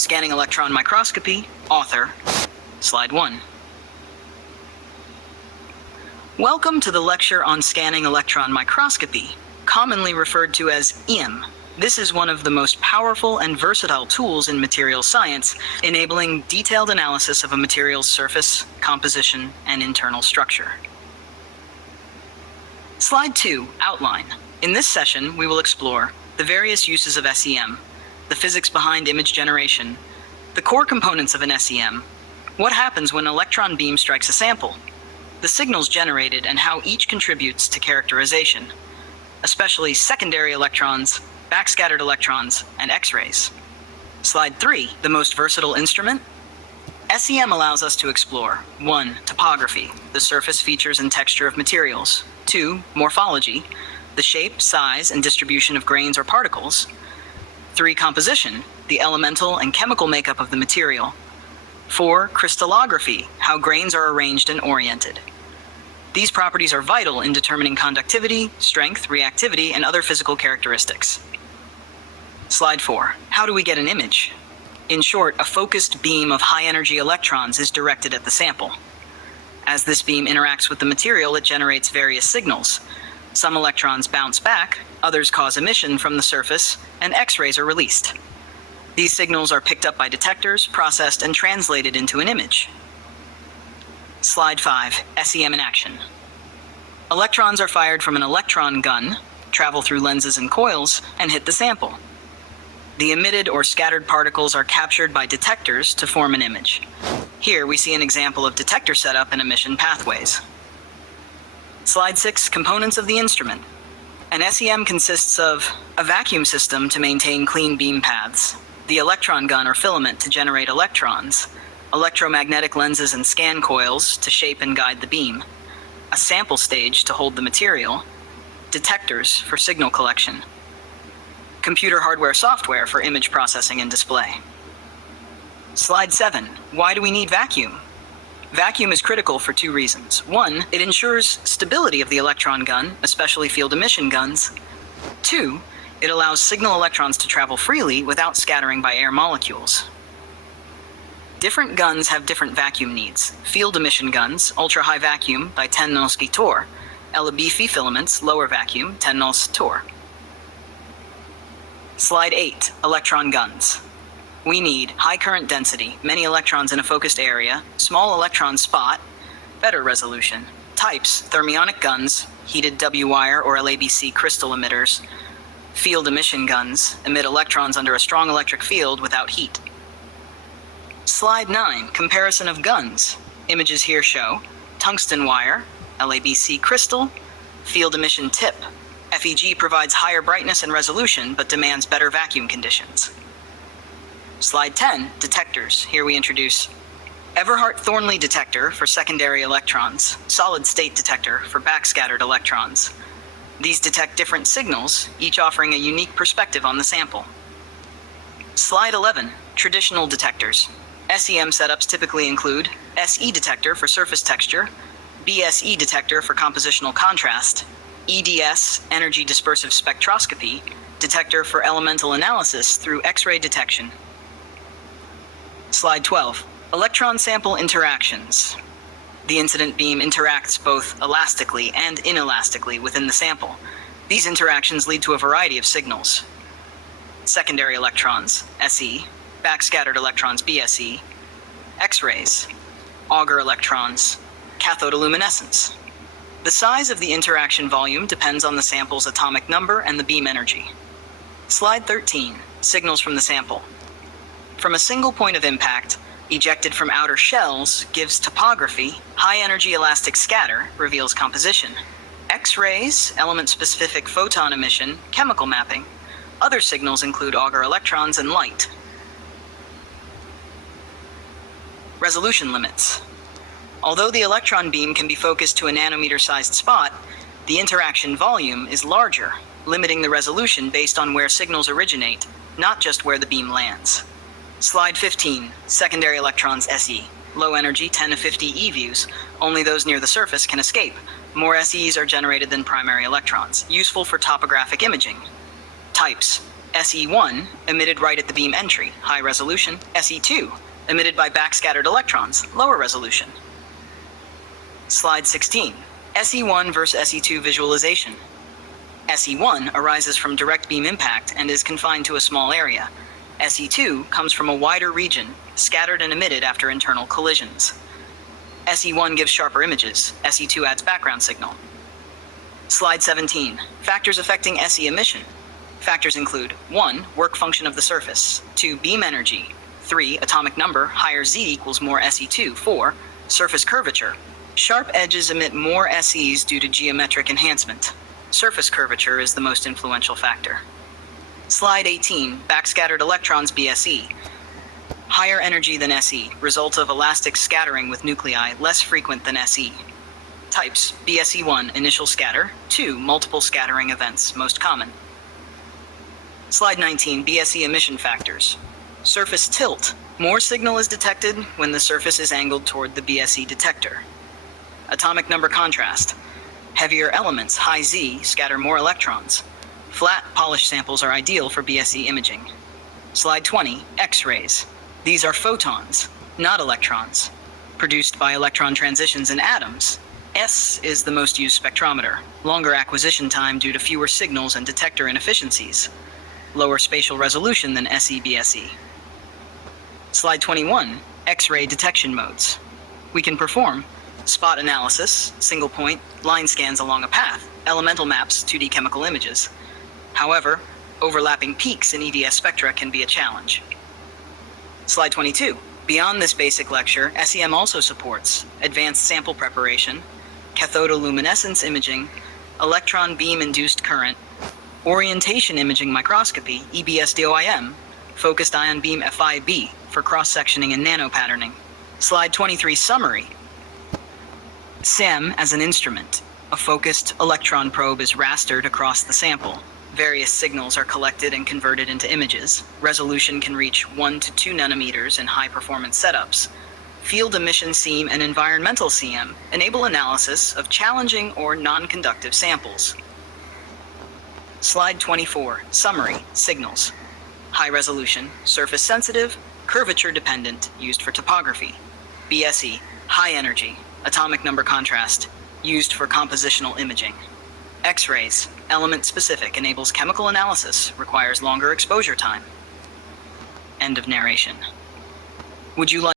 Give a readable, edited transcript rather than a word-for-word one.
Scanning electron microscopy, author, slide 1. Welcome to the lecture on scanning electron microscopy, commonly referred to as EM. This is one of the most powerful and versatile tools in materials science, enabling detailed analysis of a material's surface, composition, and internal structure. Slide 2, outline. In this session, we will explore the various uses of SEM, the physics behind image generation, the core components of an SEM, what happens when an electron beam strikes a sample, the signals generated and how each contributes to characterization, especially secondary electrons, backscattered electrons, and X-rays. Slide 3, the most versatile instrument. SEM allows us to explore 1. Topography, the surface features and texture of materials. 2. Morphology, the shape, size, and distribution of grains or particles. 3. Composition, the elemental and chemical makeup of the material. 4. Crystallography, how grains are arranged and oriented. These properties are vital in determining conductivity, strength, reactivity, and other physical characteristics. Slide 4. How do we get an image? In short, a focused beam of high-energy electrons is directed at the sample. As this beam interacts with the material, it generates various signals. Some electrons bounce back, others cause emission from the surface, and X-rays are released. These signals are picked up by detectors, processed, and translated into an image. Slide 5. SEM in action. Electrons are fired from an electron gun, travel through lenses and coils, and hit the sample. The emitted or scattered particles are captured by detectors to form an image. Here we see an example of detector setup and emission pathways. Slide 6. Components of the instrument. An SEM consists of a vacuum system to maintain clean beam paths, the electron gun or filament to generate electrons, electromagnetic lenses and scan coils to shape and guide the beam, a sample stage to hold the material, detectors for signal collection, computer hardware software for image processing and display. Slide 7. Why do we need vacuum? Vacuum is critical for 2 reasons. 1, it ensures stability of the electron gun, especially field emission guns. 2, it allows signal electrons to travel freely without scattering by air molecules. Different guns have different vacuum needs. Field emission guns, ultra-high vacuum by 10 Noske torr. LBF filaments, lower vacuum, 10 Noske torr. Slide 8. Electron guns. We need high current density, many electrons in a focused area, small electron spot, better resolution. Types: thermionic guns, heated W-wire or LABC crystal emitters. Field emission guns emit electrons under a strong electric field without heat. Slide 9. Comparison of guns. Images here show tungsten wire, LABC crystal, field emission tip. FEG provides higher brightness and resolution but demands better vacuum conditions. Slide 10. Detectors. Here we introduce Everhart-Thornley detector for secondary electrons, solid-state detector for backscattered electrons. These detect different signals, each offering a unique perspective on the sample. Slide 11. Traditional detectors. SEM setups typically include SE detector for surface texture, BSE detector for compositional contrast, EDS, energy dispersive spectroscopy, detector for elemental analysis through X-ray detection. Slide 12. Electron sample interactions. The incident beam interacts both elastically and inelastically within the sample. These interactions lead to a variety of signals. Secondary electrons, SE, backscattered electrons, BSE, X-rays, Auger electrons, cathodoluminescence. The size of the interaction volume depends on the sample's atomic number and the beam energy. Slide 13. Signals from the sample. From a single point of impact, ejected from outer shells, gives topography. High-energy elastic scatter reveals composition. X-rays, element-specific photon emission, chemical mapping. Other signals include Auger electrons and light. Resolution limits. Although the electron beam can be focused to a nanometer-sized spot, the interaction volume is larger, limiting the resolution based on where signals originate, not just where the beam lands. Slide 15. Secondary electrons, SE. Low energy, 10 to 50 eViews. Only those near the surface can escape. More SEs are generated than primary electrons. Useful for topographic imaging. Types: SE1, emitted right at the beam entry, high resolution. SE2, emitted by backscattered electrons, lower resolution. Slide 16. SE1 versus SE2 visualization. SE1 arises from direct beam impact and is confined to a small area. SE2 comes from a wider region, scattered and emitted after internal collisions. SE1 gives sharper images. SE2 adds background signal. Slide 17. Factors affecting SE emission. Factors include 1. Work function of the surface. 2. Beam energy. 3. Atomic number, higher Z equals more SE2. 4. Surface curvature. Sharp edges emit more SEs due to geometric enhancement. Surface curvature is the most influential factor. Slide 18. Backscattered electrons BSE. Higher energy than SE, result of elastic scattering with nuclei less frequent than SE. Types: BSE1, initial scatter. 2. Multiple scattering events, most common. Slide 19. BSE emission factors. Surface tilt. More signal is detected when the surface is angled toward the BSE detector. Atomic number contrast. Heavier elements, high Z, scatter more electrons. Flat, polished samples are ideal for BSE imaging. Slide 20. X-rays. These are photons, not electrons, produced by electron transitions in atoms. S is the most used spectrometer. Longer acquisition time due to fewer signals and detector inefficiencies. Lower spatial resolution than SE-BSE. Slide 21. X-ray detection modes. We can perform spot analysis, single point, line scans along a path, elemental maps, 2D chemical images. However, overlapping peaks in EDS spectra can be a challenge. Slide 22. Beyond this basic lecture, SEM also supports advanced sample preparation, cathodoluminescence imaging, electron beam-induced current, orientation imaging microscopy, EBS-DOIM, focused ion beam FIB for cross-sectioning and nanopatterning. Slide 23. Summary. SEM as an instrument. A focused electron probe is rastered across the sample. Various signals are collected and converted into images. Resolution can reach 1 to 2 nanometers in high-performance setups. Field emission SEM and environmental SEM enable analysis of challenging or non-conductive samples. Slide 24. Summary. Signals. High resolution, surface sensitive, curvature dependent, used for topography. BSE. High energy, atomic number contrast, used for compositional imaging. X-rays, element specific, enables chemical analysis, requires longer exposure time. End of narration. Would you like